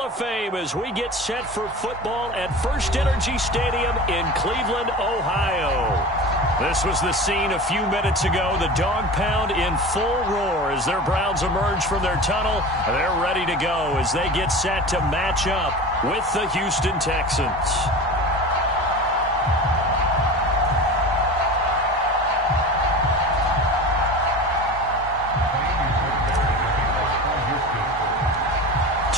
Hall of Fame as we get set for football at First Energy Stadium in Cleveland, Ohio. This was the scene a few minutes ago. The dog pound in full roar as their Browns emerge from their tunnel. They're ready to go as they get set to match up with the Houston Texans.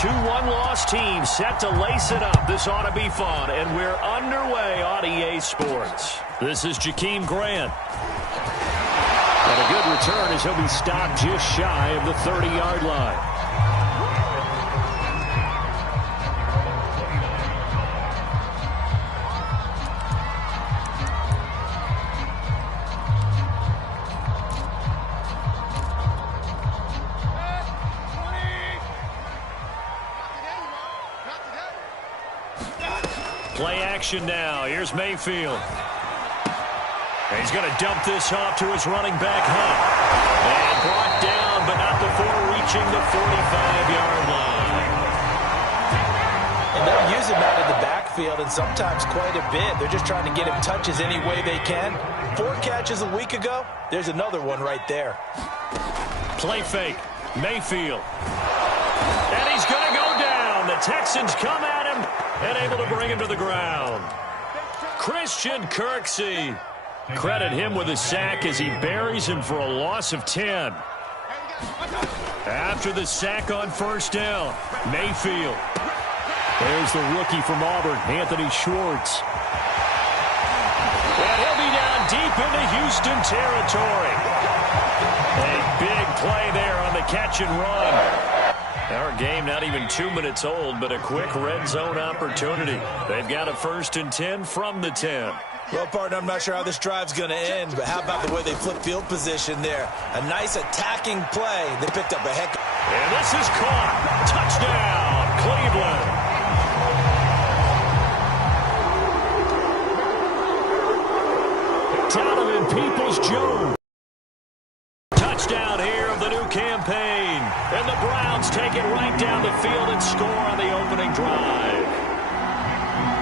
Two one-loss teams set to lace it up. This ought to be fun, and we're underway on EA Sports. This is Jakeem Grant. And a good return as he'll be stopped just shy of the 30-yard line. Play action now. Here's Mayfield. And he's going to dump this off to his running back, Hunt. And brought down, but not before reaching the 45-yard line. And they'll use him out of the backfield, and sometimes quite a bit. They're just trying to get him touches any way they can. 4 catches a week ago. There's another one right there. Play fake. Mayfield. And he's going to go down. The Texans come at him and able to bring him to the ground. Christian Kirksey. Credit him with a sack as he buries him for a loss of 10. After the sack on first down, Mayfield. There's the rookie from Auburn, Anthony Schwartz. And he'll be down deep into Houston territory. A big play there on the catch and run. Our game not even 2 minutes old, but a quick red zone opportunity. They've got a 1st and 10 from the 10. Well, partner, I'm not sure how this drive's going to end, but how about the way they flip field position there? A nice attacking play. They picked up a heck. And this is caught. Touchdown, Cleveland. Donovan Peoples-Jones. Touchdown here of the new campaign. And the Browns take it right down the field and score on the opening drive.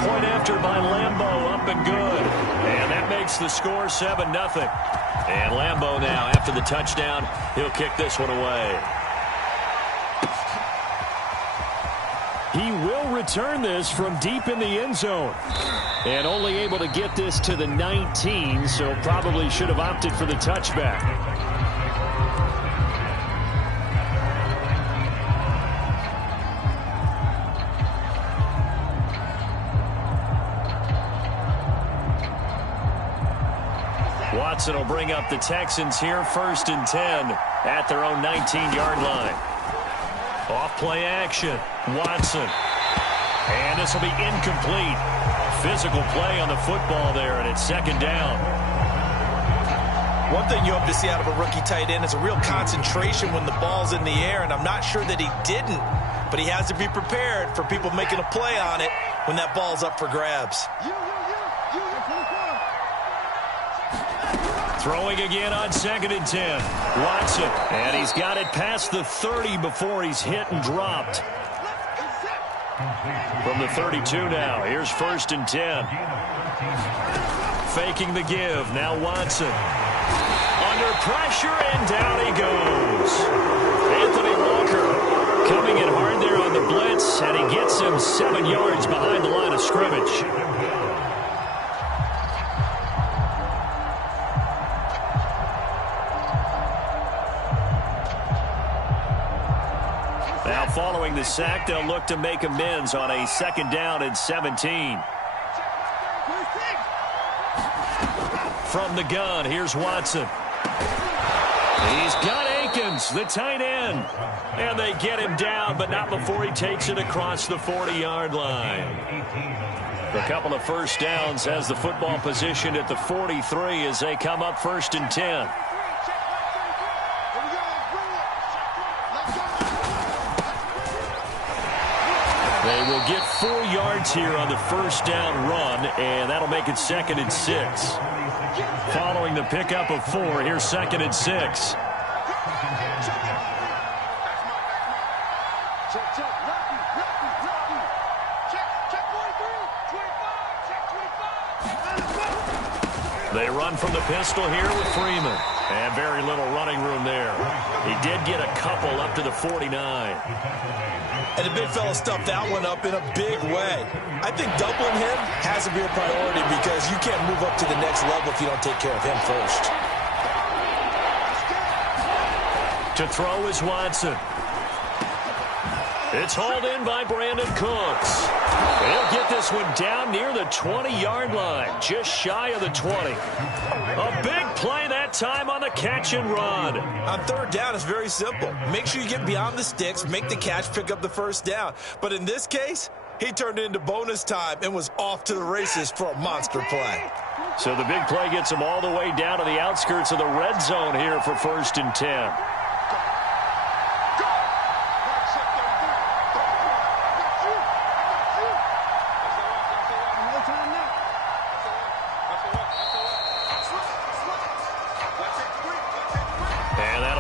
Point after by Lambeau, up and good. And that makes the score 7-0. And Lambeau now, after the touchdown, he'll kick this one away. He will return this from deep in the end zone. And only able to get this to the 19, so probably should have opted for the touchback. Watson will bring up the Texans here, 1st and 10 at their own 19-yard line. Off play action, Watson. And this will be incomplete. Physical play on the football there, and it's 2nd down. One thing you hope to see out of a rookie tight end is a real concentration when the ball's in the air, and I'm not sure that he didn't, but he has to be prepared for people making a play on it when that ball's up for grabs. Throwing again on 2nd and 10. Watson, and he's got it past the 30 before he's hit and dropped. From the 32 now, here's 1st and 10. Faking the give, now Watson. Under pressure, and down he goes. Anthony Walker coming in hard there on the blitz, and he gets him 7 yards behind the line of scrimmage. Now following the sack, they'll look to make amends on a 2nd down and 17. From the gun, here's Watson. He's got Akins, the tight end. And they get him down, but not before he takes it across the 40-yard line. A couple of 1st downs has the football positioned at the 43 as they come up 1st and 10. They will get 4 yards here on the 1st down run, and that'll make it 2nd and 6. Following the pickup of 4, here's 2nd and 6. They run from the pistol here with Freeman. And very little running room there. He did get a couple up to the 49. And the big fella stuffed that one up in a big way. I think doubling him has to be a priority because you can't move up to the next level if you don't take care of him first. To throw is Watson. It's hauled in by Brandon Cooks. He'll get this one down near the 20-yard line, just shy of the 20. A big play that time on the catch and run. On third down, it's very simple. Make sure you get beyond the sticks, make the catch, pick up the first down. But in this case, he turned it into bonus time and was off to the races for a monster play. So the big play gets him all the way down to the outskirts of the red zone here for 1st and 10.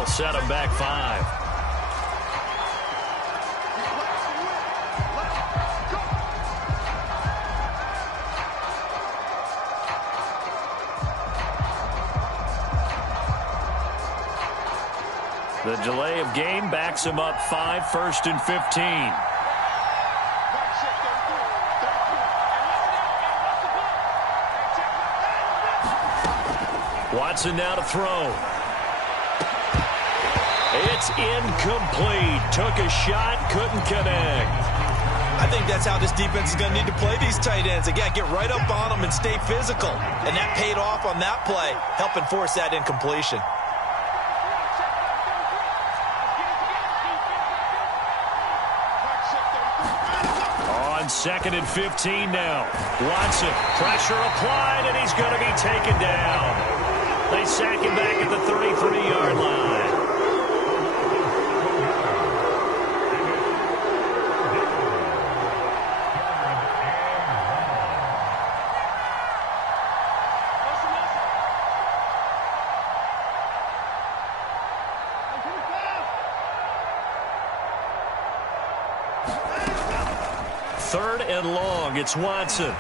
Set him back 5. The delay of game backs him up 5, 1st and 15. Watson now to throw. It's incomplete. Took a shot, couldn't connect. I think that's how this defense is going to need to play these tight ends. They got to get right up on them and stay physical. And that paid off on that play, helping force that incompletion. On 2nd and 15 now. Watson, pressure applied, and he's going to be taken down. They sack him back at the 33-yard line. Third and long, it's Watson.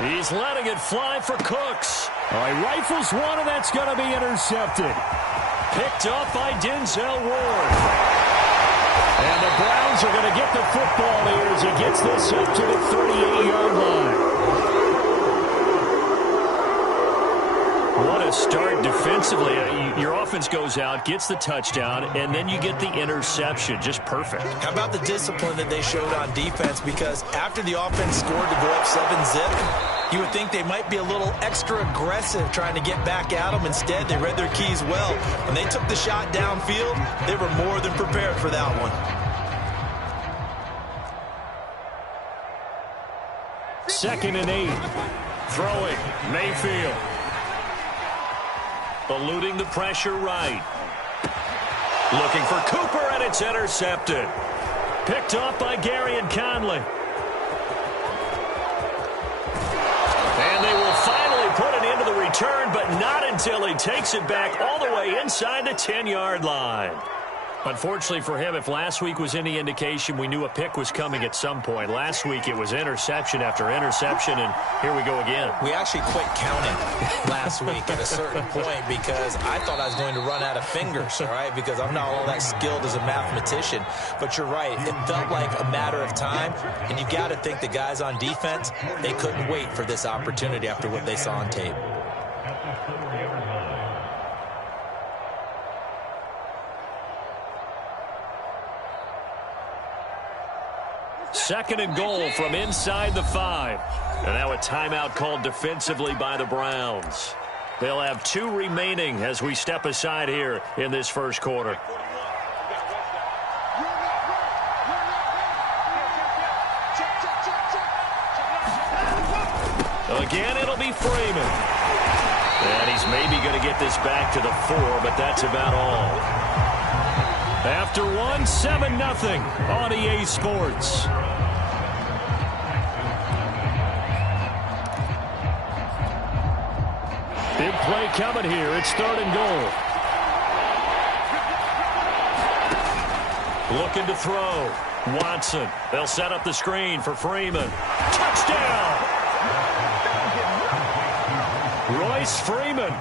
He's letting it fly for Cooks. All right, rifles one, and that's going to be intercepted. Picked up by Denzel Ward. And the Browns are going to get the football here as he gets this up to the 38-yard line. What a start defensively. Your offense goes out, gets the touchdown, and then you get the interception. Just perfect. How about the discipline that they showed on defense? Because after the offense scored to go up 7-zip, you would think they might be a little extra aggressive trying to get back at them. Instead, they read their keys well. When they took the shot downfield, they were more than prepared for that one. 2nd and 8. Throwing. Mayfield. Eluding the pressure right. Looking for Cooper, and it's intercepted. Picked off by Gary and Conley. And they will finally put it into the return, but not until he takes it back all the way inside the 10-yard line. Unfortunately for him, if last week was any indication, we knew a pick was coming at some point. Last week it was interception after interception, and here we go again. We actually quit counting last week at a certain point because I thought I was going to run out of fingers, all right, because I'm not all that skilled as a mathematician. But you're right. It felt like a matter of time, and you got to think the guys on defense, they couldn't wait for this opportunity after what they saw on tape. Second and goal from inside the 5. And now a timeout called defensively by the Browns. They'll have 2 remaining as we step aside here in this first quarter. Again, it'll be Freeman. And he's maybe going to get this back to the 4, but that's about all. After one, 7-0 on EA Sports. Big play coming here. It's 3rd and goal. Looking to throw. Watson. They'll set up the screen for Freeman. Touchdown! Royce Freeman.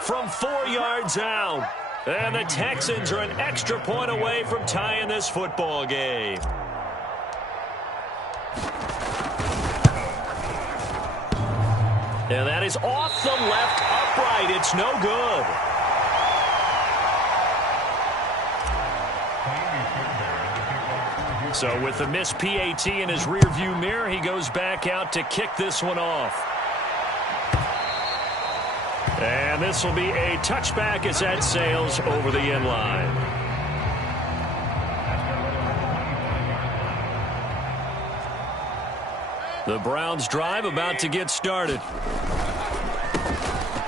From 4 yards out. And the Texans are an extra point away from tying this football game. And that is off the left upright. It's no good. So with the missed PAT in his rearview mirror, he goes back out to kick this one off. And this will be a touchback as that sails over the end line. The Browns drive about to get started.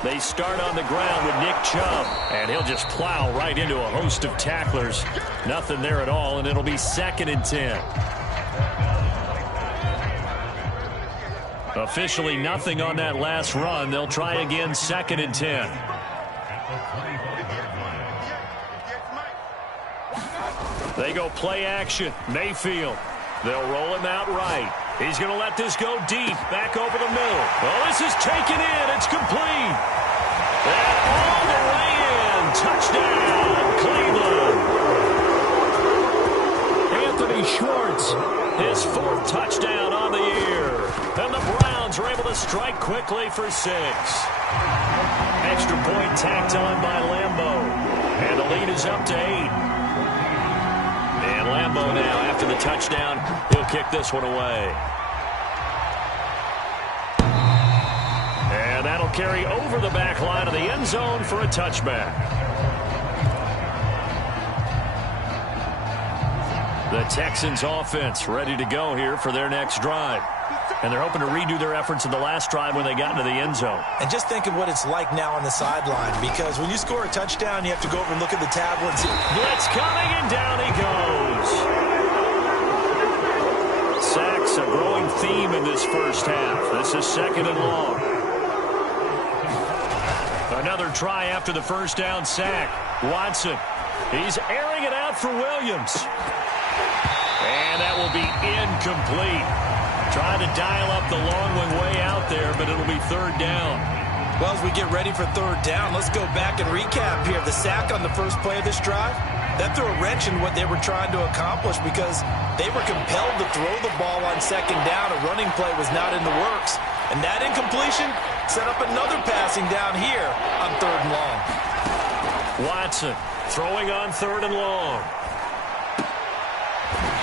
They start on the ground with Nick Chubb, and he'll just plow right into a host of tacklers. Nothing there at all, and it'll be 2nd and 10. Officially nothing on that last run. They'll try again, 2nd and 10. They go play action. Mayfield. They'll roll him out right. He's going to let this go deep, back over the middle. Well, this is taken in. It's complete. And all the way in. Touchdown, Cleveland. Anthony Schwartz, his 4th touchdown on the year. And the Browns are able to strike quickly for 6. Extra point tacked on by Lambeau. And the lead is up to 8. And Lambeau now, after the touchdown, he'll kick this one away. And that'll carry over the back line of the end zone for a touchback. The Texans offense ready to go here for their next drive. And they're hoping to redo their efforts in the last drive when they got into the end zone. And just think of what it's like now on the sideline, because when you score a touchdown, you have to go over and look at the tablet and see. Blitz coming, and down he goes. Sacks a growing theme in this first half. This is 2nd and long. Another try after the first down sack. Watson. He's airing it out for Williams. And that will be incomplete. Trying to dial up the long one way out there, but it'll be 3rd down. Well, as we get ready for 3rd down, let's go back and recap here. The sack on the first play of this drive, that threw a wrench in what they were trying to accomplish because they were compelled to throw the ball on 2nd down. A running play was not in the works. And that incompletion set up another passing down here on 3rd and long. Watson throwing on 3rd and long.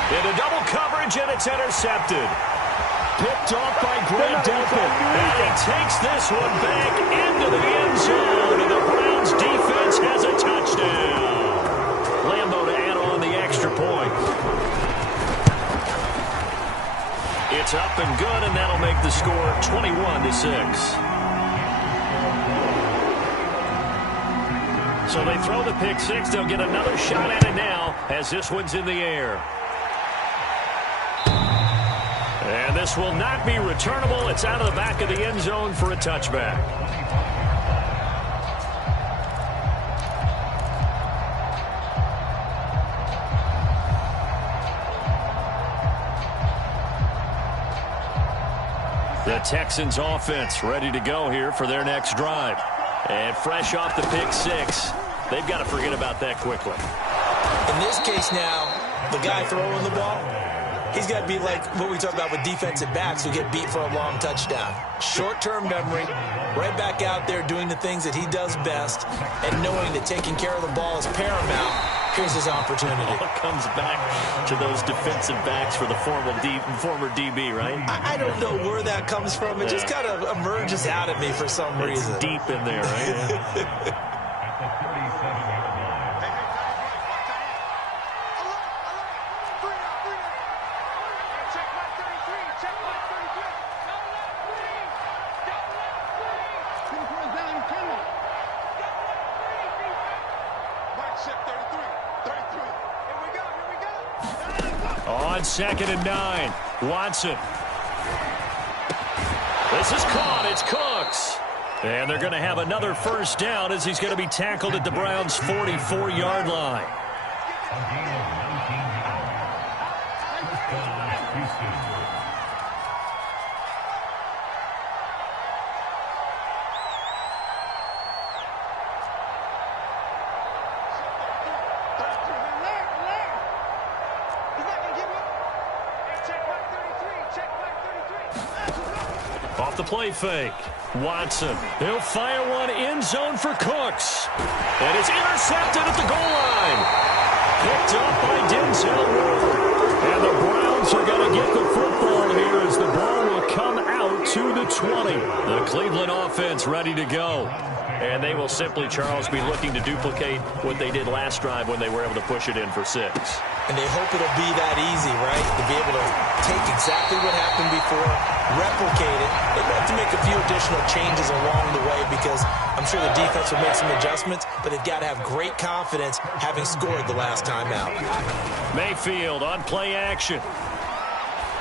Into double coverage, and it's intercepted. Picked off by Greg Delpit. And he takes this one back into the end zone. And the Browns defense has a touchdown. Lambeau to add on the extra point. It's up and good, and that'll make the score 21-6. So they throw the pick 6. They'll get another shot at it now as this one's in the air. And this will not be returnable. It's out of the back of the end zone for a touchback. The Texans offense ready to go here for their next drive. And fresh off the pick 6, they've got to forget about that quickly. In this case now, the guy throwing the ball, he's got to be like what we talk about with defensive backs who get beat for a long touchdown. Short-term memory, right back out there doing the things that he does best, and knowing that taking care of the ball is paramount. Here's his opportunity. It comes back to those defensive backs for the former DB, right? I don't know where that comes from. It just kind of emerges out at me for some reason. It's deep in there, right? On 2nd and 9, Watson. This is caught. It's Cooks. And they're going to have another first down as he's going to be tackled at the Browns' 44-yard line. the play fake. Watson, he'll fire one end zone for Cooks. And it's intercepted at the goal line. Picked up by Denzel Ward. And the Browns are going to get the football here as the ball will come out to the 20. The Cleveland offense ready to go. And they will simply, Charles, be looking to duplicate what they did last drive when they were able to push it in for 6. And they hope it'll be that easy, right? To be able to take exactly what happened before, replicate it. They'd have to make a few additional changes along the way because I'm sure the defense will make some adjustments, but they've got to have great confidence having scored the last time out. Mayfield on play action.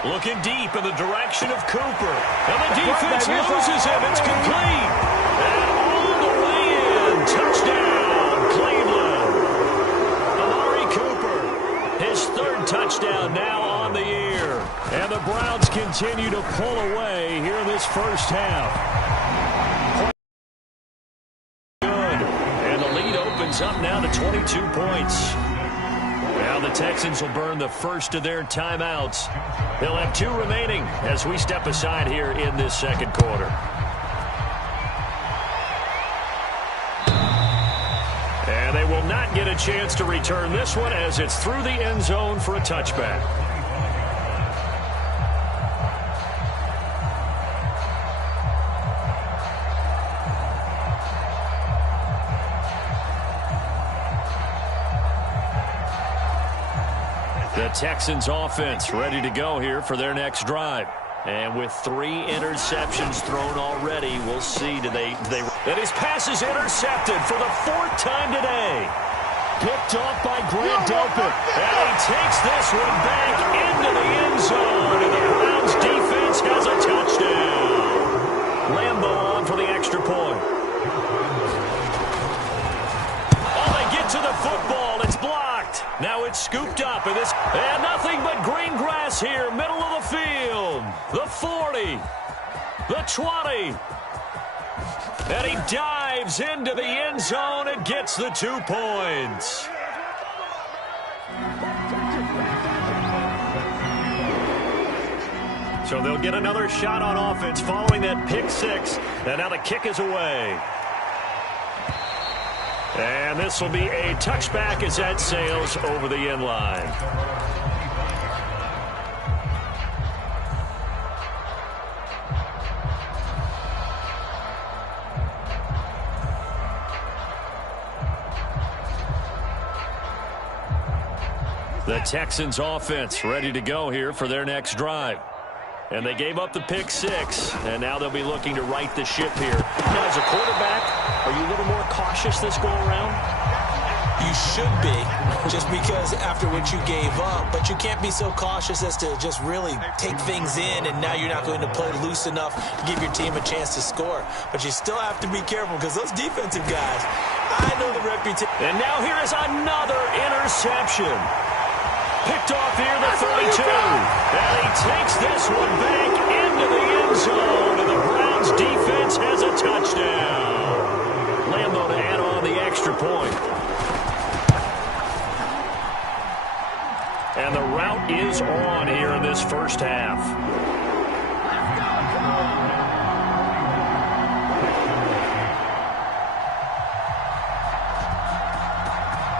Looking deep in the direction of Cooper. And the defense loses him. It's complete. And all the way in. Touchdown, Cleveland. Amari Cooper, his 3rd touchdown now on the year. And the Browns continue to pull away here in this first half. Good. And the lead opens up now to 22 points. Now the Texans will burn the first of their timeouts. They'll have 2 remaining as we step aside here in this second quarter. And they will not get a chance to return this one as it's through the end zone for a touchback. The Texans offense ready to go here for their next drive. And with 3 interceptions thrown already, we'll see. And his pass is intercepted for the 4th time today. Picked off by Grant Delpit. And he takes this one back into the end zone. And the Browns defense has a touchdown. Lambo on for the extra point. Oh, they get to the football. It's blocked. Now it's scooped up. And nothing but green grass here, middle of the field. The 40. The 20. And he dives into the end zone and gets the 2 points. So they'll get another shot on offense following that pick 6. And now the kick is away. And this will be a touchback as that sails over the end line. The Texans offense ready to go here for their next drive. And they gave up the pick 6, and now they'll be looking to right the ship here. Now, as a quarterback, are you a little more cautious this go around? You should be, just because after what you gave up, but you can't be so cautious as to just really take things in, and now you're not going to play loose enough to give your team a chance to score. But you still have to be careful because those defensive guys, I know the reputation. And now here is another interception. Picked off here, the 42. And he takes this one back into the end zone, and the Browns defense has a touchdown. Lambo to add on the extra point. And the route is on here in this first half.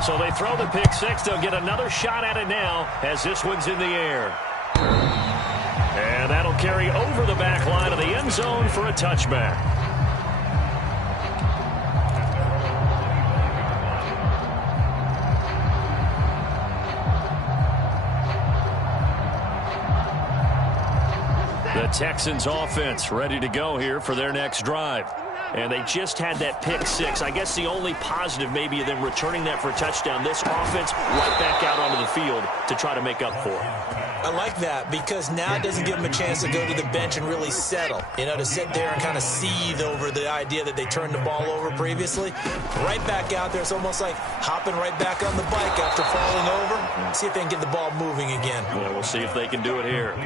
So they throw the pick 6. They'll get another shot at it now as this one's in the air. And that'll carry over the back line of the end zone for a touchback. The Texans offense ready to go here for their next drive. And they just had that pick 6. I guess the only positive maybe of them returning that for a touchdown. This offense right back out onto the field to try to make up for it. I like that because now it doesn't give them a chance to go to the bench and really settle. You know, to sit there and kind of seethe over the idea that they turned the ball over previously. Right back out there. It's almost like hopping right back on the bike after falling over. See if they can get the ball moving again. Yeah, we'll see if they can do it here.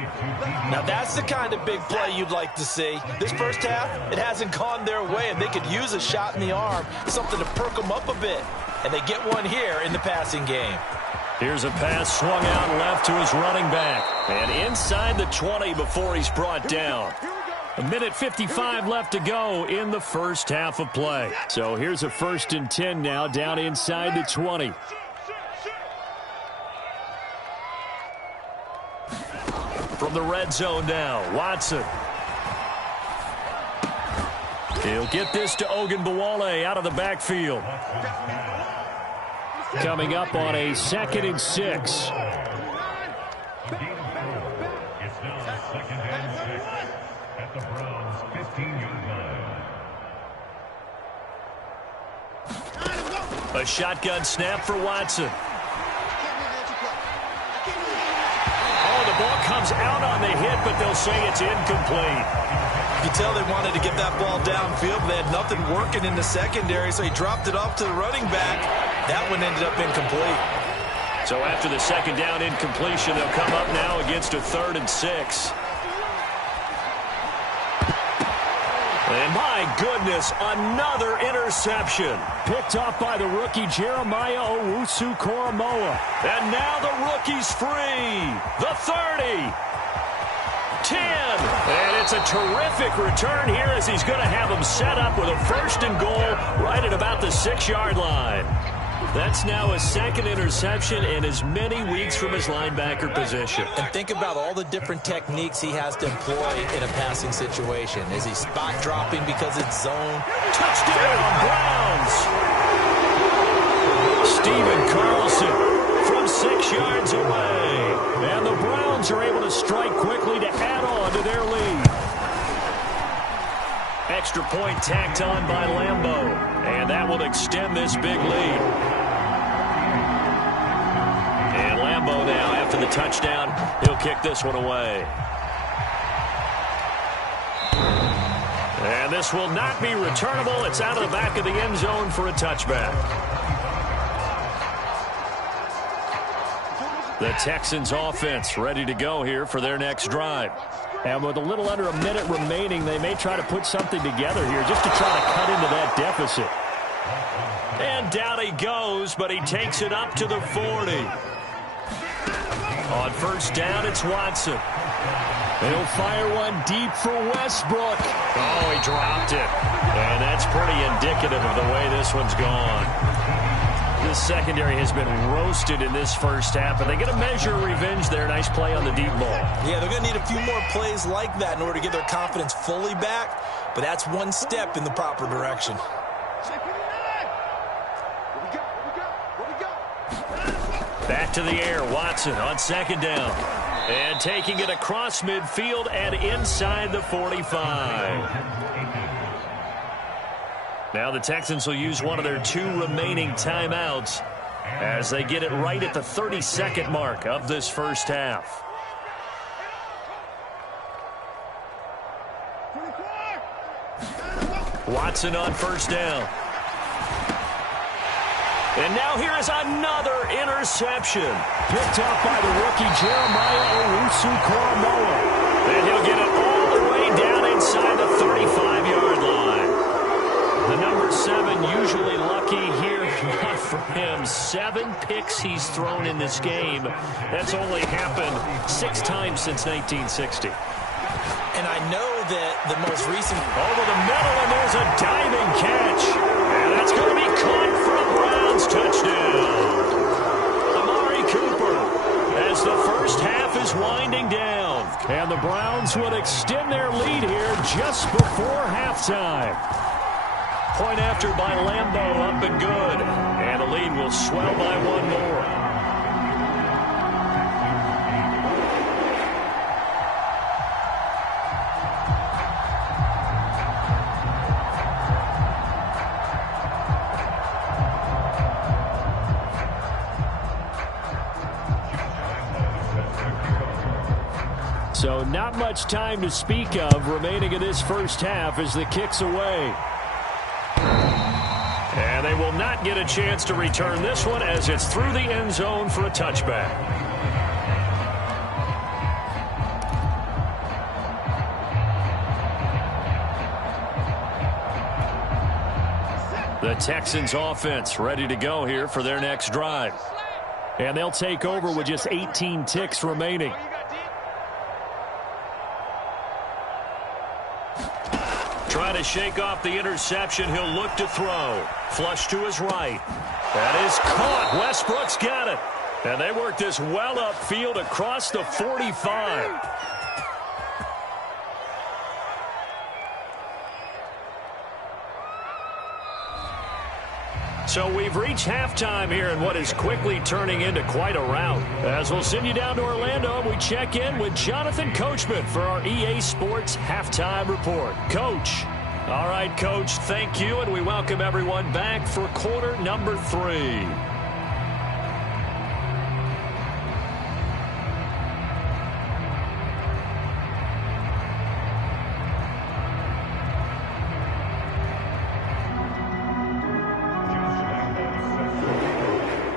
Now that's the kind of big play you'd like to see. This first half, it hasn't gone their way, and they could use a shot in the arm, something to perk them up a bit. And they get one here in the passing game. Here's a pass swung out left to his running back. And inside the 20 before he's brought down. 1:55 left to go in the first half of play. So here's a 1st and 10 now down inside the 20. From the red zone now, Watson. He'll get this to Ogunbowale out of the backfield. Coming up on a 2nd and 6. A shotgun snap for Watson. Oh, the ball comes out on the hit, but they'll say it's incomplete. You can tell they wanted to get that ball downfield, but they had nothing working in the secondary, so he dropped it off to the running back. That one ended up incomplete. So after the 2nd down incompletion, they'll come up now against a 3rd and 6. And my goodness, another interception. Picked off by the rookie Jeremiah Owusu-Koramoah. And now the rookie's free. The 30. 10. And it's a terrific return here as he's going to have him set up with a 1st and goal right at about the 6-yard line. That's now a 2nd interception in as many weeks from his linebacker position. And think about all the different techniques he has to employ in a passing situation. Is he spot dropping because it's zone? Touchdown, Browns! Steven Carlson from 6 yards away. And the Browns are able to strike quickly to add on to their lead. Extra point tacked on by Lambeau. And that will extend this big lead. And Lambeau now, after the touchdown, he'll kick this one away. And this will not be returnable. It's out of the back of the end zone for a touchback. The Texans offense ready to go here for their next drive. And with a little under a minute remaining, they may try to put something together here just to try to cut into that deficit. And down he goes, but he takes it up to the 40. On 1st down, it's Watson. He'll fire one deep for Westbrook. Oh, he dropped it. And that's pretty indicative of the way this one's gone. This secondary has been roasted in this first half, but they get a measure of revenge there. Nice play on the deep ball. Yeah, they're going to need a few more plays like that in order to get their confidence fully back, but that's one step in the proper direction. Back to the air, Watson on 2nd down. And taking it across midfield and inside the 45. Now the Texans will use one of their 2 remaining timeouts as they get it right at the 32nd mark of this first half. Watson on 1st down. And now here is another interception. Picked up by the rookie Jeremiah Owusu-Koramoah. And he'll get it all the way down inside the 35-yard line. The number 7 usually lucky here, not for him. 7 picks he's thrown in this game. That's only happened 6 times since 1960. And I know that the most recent... Over the middle, and there's a diving catch. And that's going to be caught for a Browns touchdown. Amari Cooper, as the first half is winding down. And the Browns would extend their lead here just before halftime. Point after by Lambeau, up and good. And the lead will swell by 1 more. So not much time to speak of remaining in this first half as the kick's away. And they will not get a chance to return this one as it's through the end zone for a touchback. The Texans offense ready to go here for their next drive. And they'll take over with just 18 ticks remaining. to shake off the interception. He'll look to throw. Flush to his right. That is caught. Westbrook's got it. And they work this well upfield across the 45. So we've reached halftime here in what is quickly turning into quite a rout. As we'll send you down to Orlando, we check in with Jonathan Coachman for our EA Sports Halftime Report. Coach. All right, Coach, thank you, and we welcome everyone back for quarter number 3.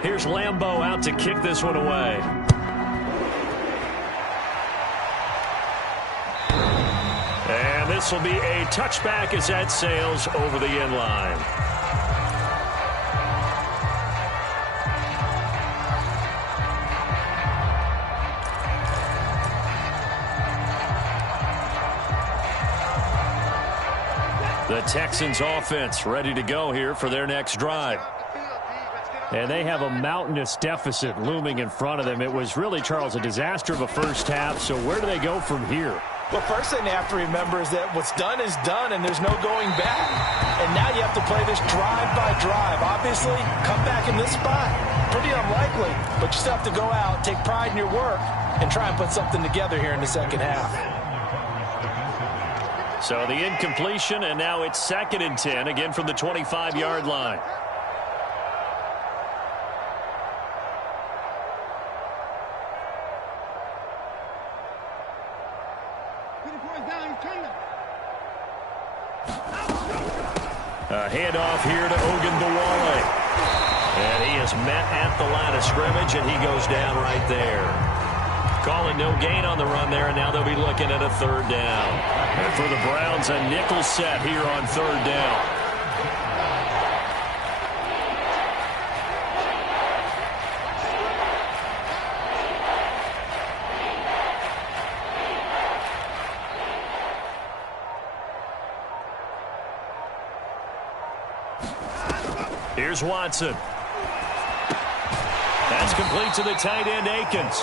Here's Lambeau out to kick this one away. And this will be a touchback as that sails over the end line. The Texans offense ready to go here for their next drive. And they have a mountainous deficit looming in front of them. It was really, Charles, a disaster of a first half. So where do they go from here? Well, first thing they have to remember is that what's done is done, and there's no going back. And now you have to play this drive by drive. Obviously, come back in this spot. Pretty unlikely, but you still have to go out, take pride in your work, and try and put something together here in the second half. So the incompletion, and now it's 2nd and 10, again from the 25-yard line. A handoff here to Ogunbowale. And he is met at the line of scrimmage, and he goes down right there. Calling no gain on the run there, and now they'll be looking at a 3rd down. And for the Browns, a nickel set here on 3rd down. Here's Watson. That's complete to the tight end, Akins.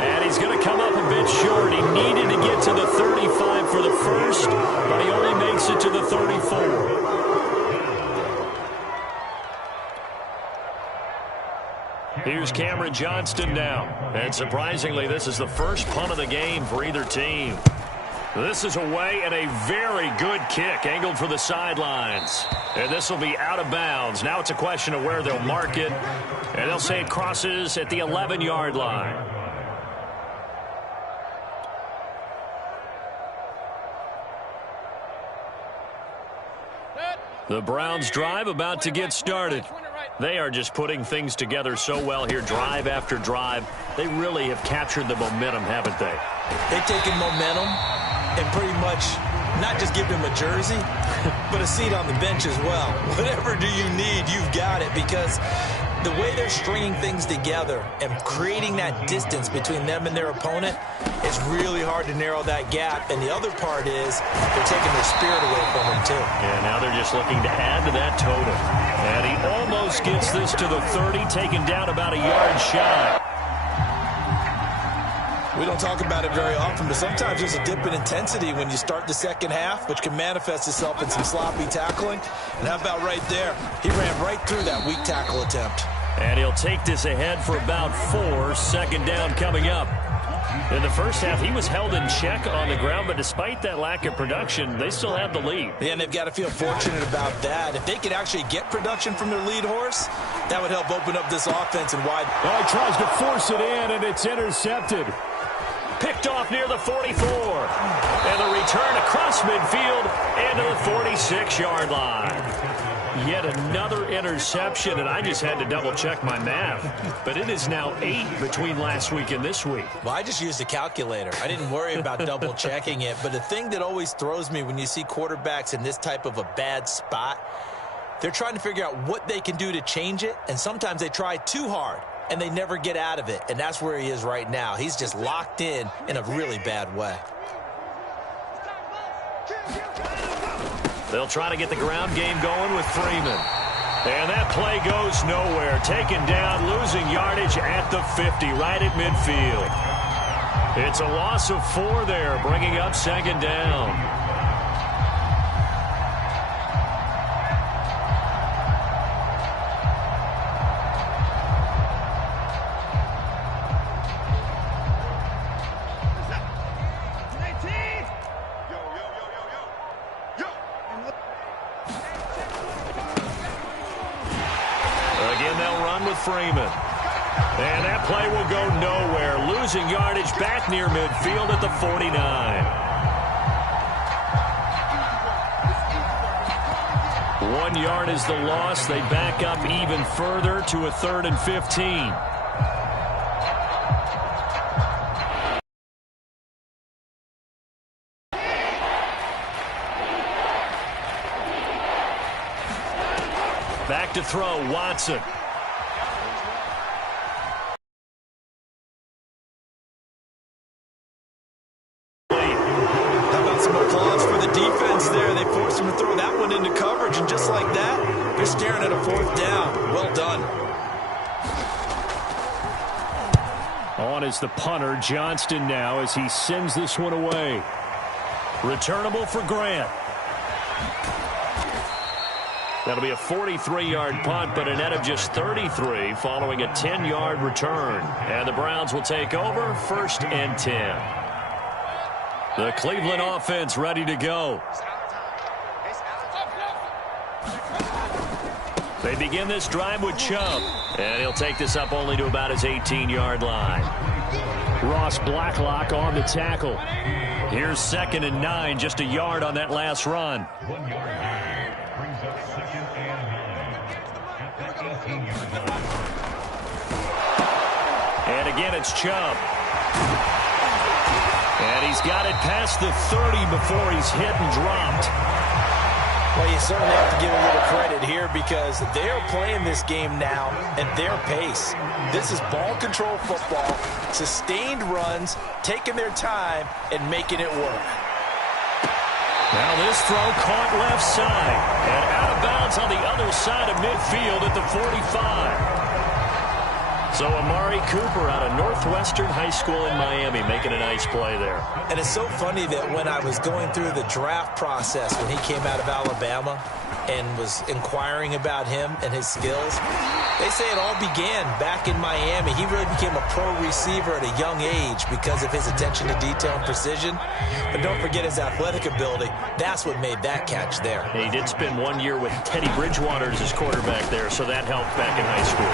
And he's going to come up a bit short. He needed to get to the 35 for the first, but he only makes it to the 34. Here's Cameron Johnston now. And surprisingly, this is the first punt of the game for either team. This is away and a very good kick angled for the sidelines. And this will be out of bounds. Now it's a question of where they'll mark it. And they'll say it crosses at the 11-yard line. The Browns drive about to get started. They are just putting things together so well here, drive after drive. They really have captured the momentum, haven't they? They've taken momentum and pretty much not just give them a jersey, but a seat on the bench as well. Whatever do you need, you've got it, because the way they're stringing things together and creating that distance between them and their opponent, it's really hard to narrow that gap. And the other part is they're taking their spirit away from them, too. Yeah, now they're just looking to add to that total. And he almost gets this to the 30, taken down about a yard shy. We don't talk about it very often, but sometimes there's a dip in intensity when you start the second half, which can manifest itself in some sloppy tackling. And how about right there? He ran right through that weak tackle attempt. And he'll take this ahead for about 4. 2nd down coming up. In the first half, he was held in check on the ground, but despite that lack of production, they still have the lead. Yeah, and they've got to feel fortunate about that. If they could actually get production from their lead horse, that would help open up this offense and wide. Oh, he tries to force it in, and it's intercepted. Picked off near the 44. And the return across midfield into the 46-yard line. Yet another interception, and I just had to double-check my math. But it is now 8 between last week and this week. Well, I just used a calculator. I didn't worry about double-checking it. But the thing that always throws me when you see quarterbacks in this type of a bad spot, they're trying to figure out what they can do to change it, and sometimes they try too hard, and they never get out of it. And that's where he is right now. He's just locked in a really bad way. They'll try to get the ground game going with Freeman. And that play goes nowhere. Taken down, losing yardage at the 50, right at midfield. It's a loss of 4 there, bringing up second down. Freeman. And that play will go nowhere. Losing yardage back near midfield at the 49. One yard is the loss. They back up even further to a 3rd and 15. Back to throw, Watson. There, they forced him to throw that one into coverage, and just like that, they're staring at a 4th down. Well done. On is the punter, Johnston, now as he sends this one away. Returnable for Grant. That'll be a 43-yard punt, but a net of just 33 following a 10-yard return. And the Browns will take over 1st and 10. The Cleveland offense ready to go. They begin this drive with Chubb, and he'll take this up only to about his 18-yard line. Ross Blacklock on the tackle. Here's 2nd and 9, just a yard on that last run. 1 yard brings up 2nd and 9 at the 18-yard line. And again, it's Chubb. And he's got it past the 30 before he's hit and dropped. Well, you certainly have to give a little credit here because they're playing this game now at their pace. This is ball control football, sustained runs, taking their time, and making it work. Now this throw caught left side and out of bounds on the other side of midfield at the 45. So Amari Cooper out of Northwestern High School in Miami making a nice play there. And it's so funny that when I was going through the draft process when he came out of Alabama and was inquiring about him and his skills, they say it all began back in Miami. He really became a pro receiver at a young age because of his attention to detail and precision. But don't forget his athletic ability. That's what made that catch there. He did spend 1 year with Teddy Bridgewater as his quarterback there, so that helped back in high school.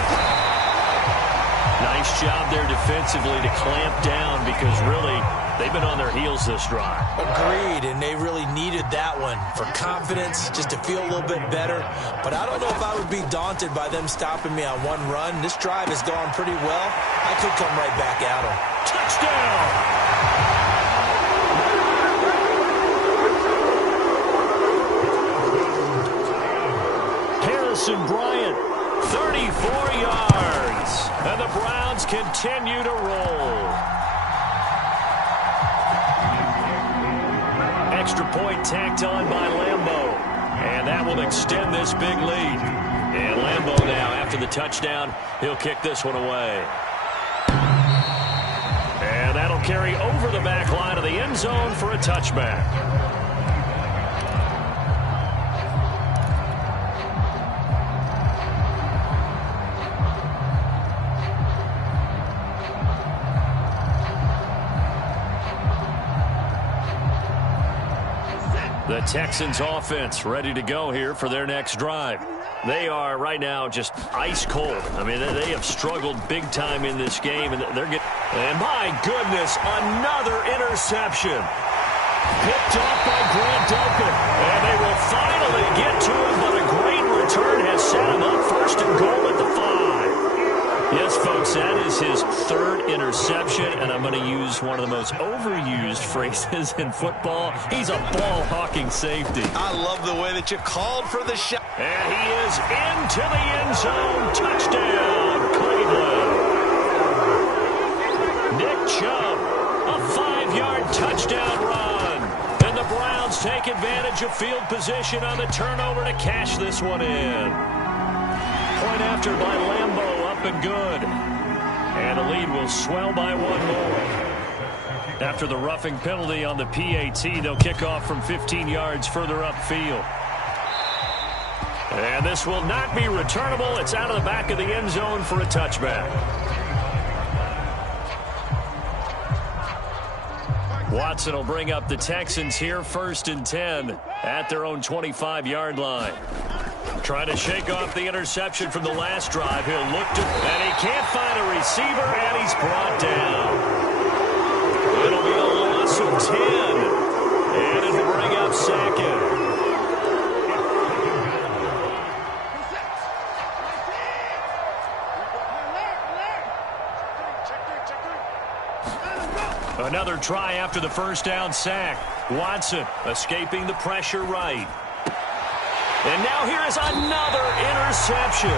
Nice job there defensively to clamp down because really they've been on their heels this drive. Agreed, and they really needed that one for confidence, just to feel a little bit better. But I don't know if I would be daunted by them stopping me on one run. This drive has gone pretty well. I could come right back at them. Touchdown! Harrison Bryant, 34 yards. And the Browns continue to roll. Extra point tacked on by Lambeau. And that will extend this big lead. And Lambeau now, after the touchdown, he'll kick this one away. And that'll carry over the back line of the end zone for a touchback. The Texans offense ready to go here for their next drive. They are right now just ice cold. I mean, they have struggled big time in this game, and they're getting. And my goodness, another interception. Picked off by Grant Duncan, and they will finally get to him, but a great return has set him up 1st and goal at the 5. Yes, folks, that is his 3rd interception, and I'm going to use one of the most overused phrases in football. He's a ball-hawking safety. I love the way that you called for the shot. And he is into the end zone. Touchdown, Cleveland. Nick Chubb, a 5-yard touchdown run. And the Browns take advantage of field position on the turnover to cash this one in. Point after by Lambo, up and good. And the lead will swell by one more. After the roughing penalty on the PAT, they'll kick off from 15 yards further upfield. And this will not be returnable. It's out of the back of the end zone for a touchback. Watson will bring up the Texans here, 1st and 10 at their own 25-yard line. Trying to shake off the interception from the last drive. He'll look to, and he can't find a receiver, and he's brought down. It'll be a loss of 10, and it'll bring up 2nd. Another try after the first down sack. Watson escaping the pressure right. And now here is another interception.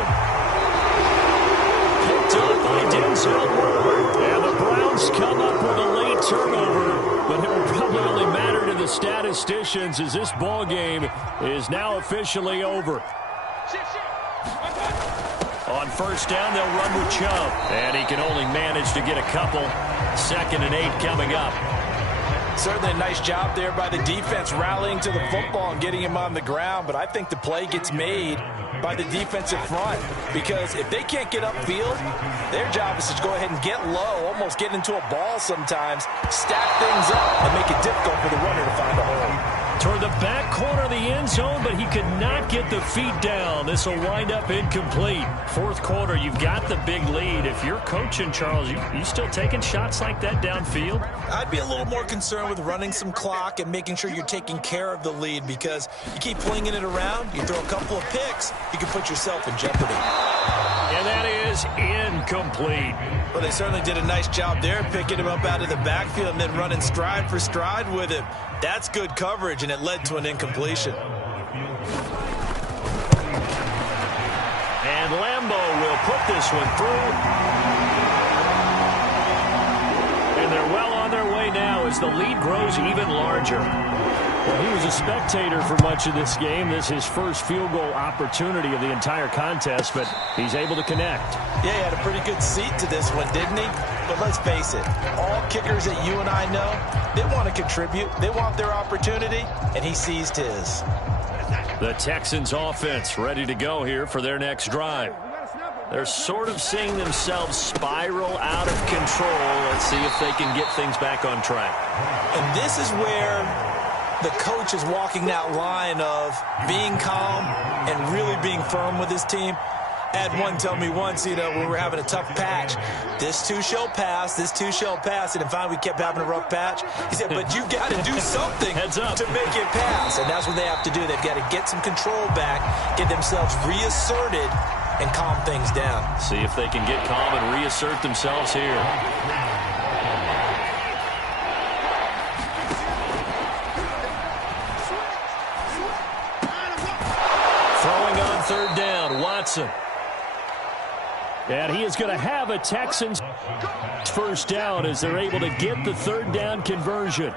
Picked up by Denzel Ward. And the Browns come up with a late turnover, but it will probably only matter to the statisticians as this ball game is now officially over. On first down, they'll run with Chubb. And he can only manage to get a couple. 2nd and 8 coming up. Certainly a nice job there by the defense rallying to the football and getting him on the ground, but I think the play gets made by the defensive front because if they can't get upfield, their job is to go ahead and get low, almost get into a ball sometimes, stack things up, and make it difficult for the runner to find a hole. Toward the back corner of the end zone, but he could not get the feet down. This will wind up incomplete. 4th quarter, you've got the big lead. If you're coaching, Charles, you still taking shots like that downfield? I'd be a little more concerned with running some clock and making sure you're taking care of the lead because you keep flinging it around, you throw a couple of picks, you can put yourself in jeopardy. And that is incomplete. Well, they certainly did a nice job there, picking him up out of the backfield and then running stride for stride with him. That's good coverage, and it led to an incompletion. And Lambo will put this one through. And they're well on their way now as the lead grows even larger. Well, he was a spectator for much of this game. This is his first field goal opportunity of the entire contest, but he's able to connect. Yeah, he had a pretty good seat to this one, didn't he? But let's face it, all kickers that you and I know, they want to contribute. They want their opportunity, and he seized his. The Texans offense ready to go here for their next drive. They're sort of seeing themselves spiral out of control. Let's see if they can get things back on track. And this is where the coach is walking that line of being calm and really being firm with his team. I had one tell me once, when we were having a tough patch, this too shall pass, this too shall pass. And finally we kept having a rough patch. He said, but you got to do something to make it pass. And that's what they have to do. They've got to get some control back, get themselves reasserted, and calm things down. See if they can get calm and reassert themselves here. Throwing on 3rd down, Watson. And he is going to have a Texans first down as they're able to get the 3rd down conversion.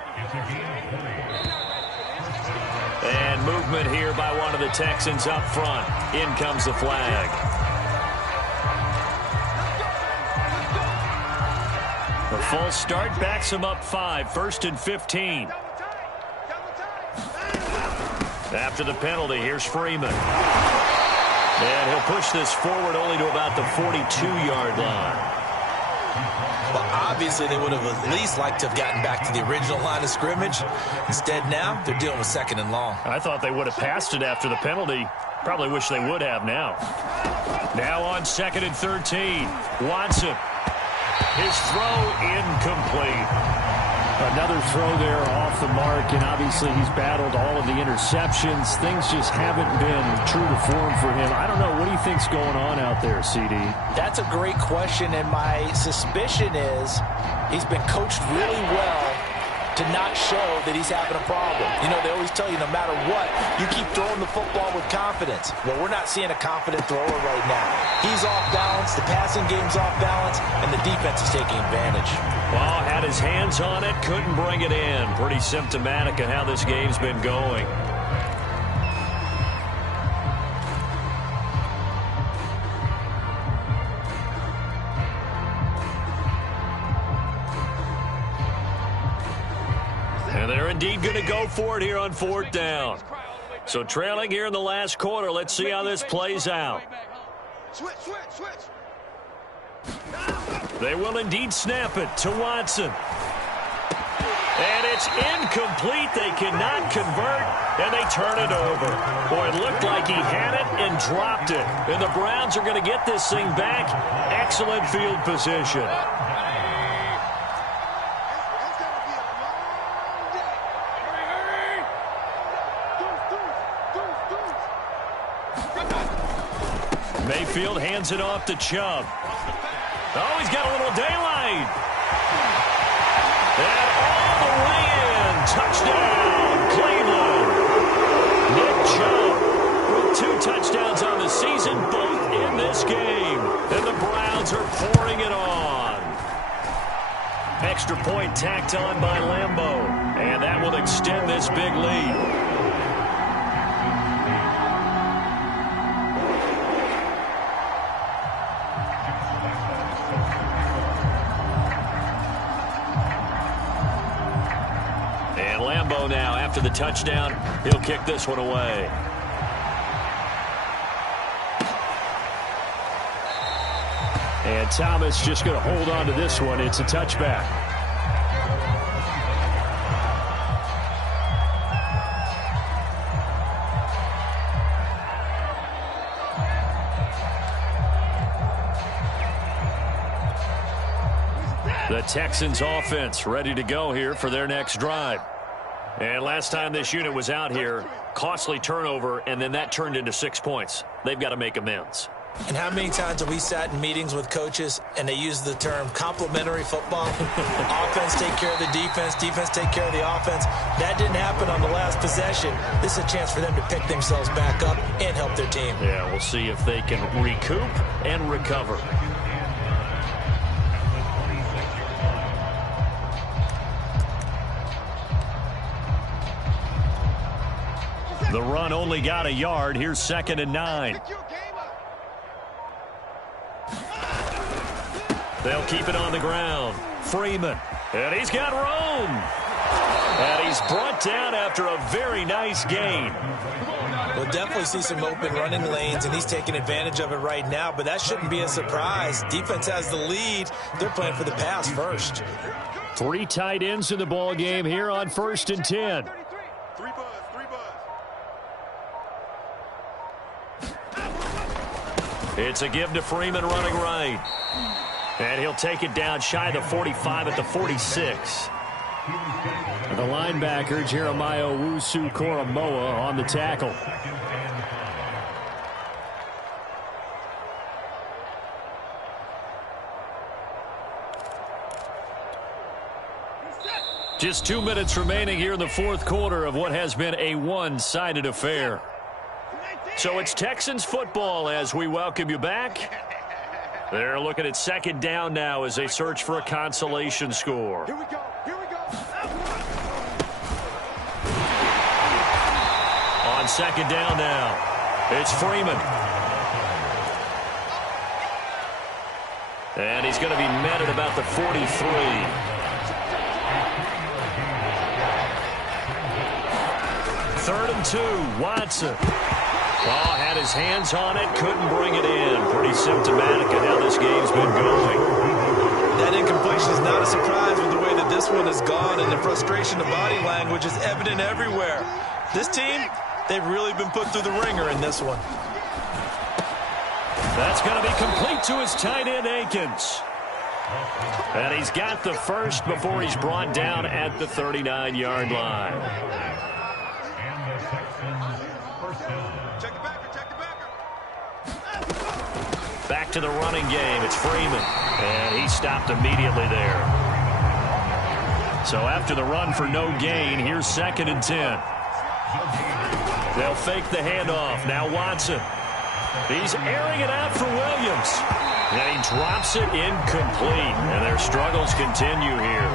And movement here by one of the Texans up front. In comes the flag. The false start backs him up 5, 1st and 15. After the penalty, here's Freeman. And he'll push this forward only to about the 42-yard line. Well, obviously, they would have at least liked to have gotten back to the original line of scrimmage. Instead, now, they're dealing with 2nd and long. I thought they would have passed it after the penalty. Probably wish they would have now. Now on 2nd and 13. Watson. His throw incomplete. Another throw there off the mark, and obviously he's battled all of the interceptions. Things just haven't been true to form for him. I don't know. What do you think's going on out there, CD? That's a great question, and my suspicion is he's been coached really well to not show that he's having a problem. You know, they always tell you no matter what, you keep throwing the football with confidence. Well, we're not seeing a confident thrower right now. He's off balance, the passing game's off balance, and the defense is taking advantage. Well, had his hands on it, couldn't bring it in. Pretty symptomatic of how this game's been going. And they're indeed going to go for it here on 4th down. So trailing here in the last quarter, let's see how this plays out. They will indeed snap it to Watson. And it's incomplete. They cannot convert, and they turn it over. Boy, it looked like he had it and dropped it. And the Browns are going to get this thing back. Excellent field position. Mayfield hands it off to Chubb. Oh, he's got a little daylight. And all the way in. Touchdown, Cleveland. Nick Chubb with 2 touchdowns on the season, both in this game. And the Browns are pouring it on. Extra point tacked on by Lambeau. And that will extend this big lead. Now, after the touchdown, he'll kick this one away. And Thomas just going to hold on to this one. It's a touchback. The Texans offense ready to go here for their next drive. And last time this unit was out here, costly turnover, and then that turned into 6 points. They've got to make amends. And how many times have we sat in meetings with coaches and they use the term complementary football? Offense take care of the defense, defense take care of the offense. That didn't happen on the last possession. This is a chance for them to pick themselves back up and help their team. Yeah, we'll see if they can recoup and recover. The run only got a yard. Here's 2nd and 9. They'll keep it on the ground. Freeman. And he's got room. And he's brought down after a very nice gain. We'll definitely see some open running lanes, and he's taking advantage of it right now, but that shouldn't be a surprise. Defense has the lead. They're playing for the pass first. 3 tight ends in the ball game here on 1st and 10. It's a give to Freeman running right. And he'll take it down shy of the 45 at the 46. The linebacker, Jeremiah Owusu-Koramoah, on the tackle. Just 2 minutes remaining here in the 4th quarter of what has been a one-sided affair. So it's Texans football as we welcome you back. They're looking at 2nd down now as they search for a consolation score. Here we go. Here we go. On 2nd down now, it's Freeman. And he's going to be met at about the 43. Third and 2, Watson. Oh, had his hands on it, couldn't bring it in. Pretty symptomatic of how this game's been going. That incompletion is not a surprise with the way that this one has gone, and the frustration of body language is evident everywhere. This team, they've really been put through the ringer in this one. That's going to be complete to his tight end, Akins. And he's got the first before he's brought down at the 39-yard line. Back to the running game. It's Freeman. And he stopped immediately there. So after the run for no gain, here's 2nd and 10. They'll fake the handoff. Now Watson. He's airing it out for Williams. And he drops it incomplete. And their struggles continue here.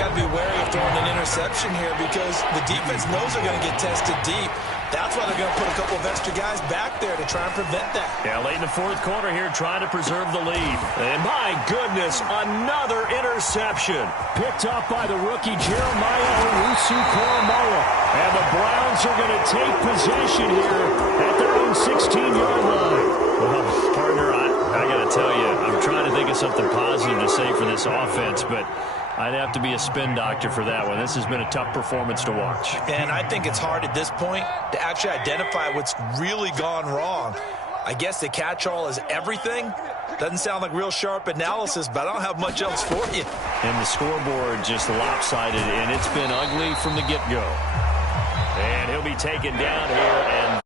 Got to be wary of throwing an interception here because the defense knows they're going to get tested deep. That's why they're going to put a couple of extra guys back there to try and prevent that. Yeah, late in the 4th quarter here, trying to preserve the lead. And my goodness, another interception. Picked up by the rookie Jeremiah Owusu-Koramoah. And the Browns are going to take possession here at their own 16-yard line. Well, partner, I got to tell you, I'm trying to think of something positive to say for this offense, but I'd have to be a spin doctor for that one. This has been a tough performance to watch. And I think it's hard at this point to actually identify what's really gone wrong. I guess the catch-all is everything. Doesn't sound like real sharp analysis, but I don't have much else for you. And the scoreboard just lopsided, and it's been ugly from the get-go. And he'll be taken down here and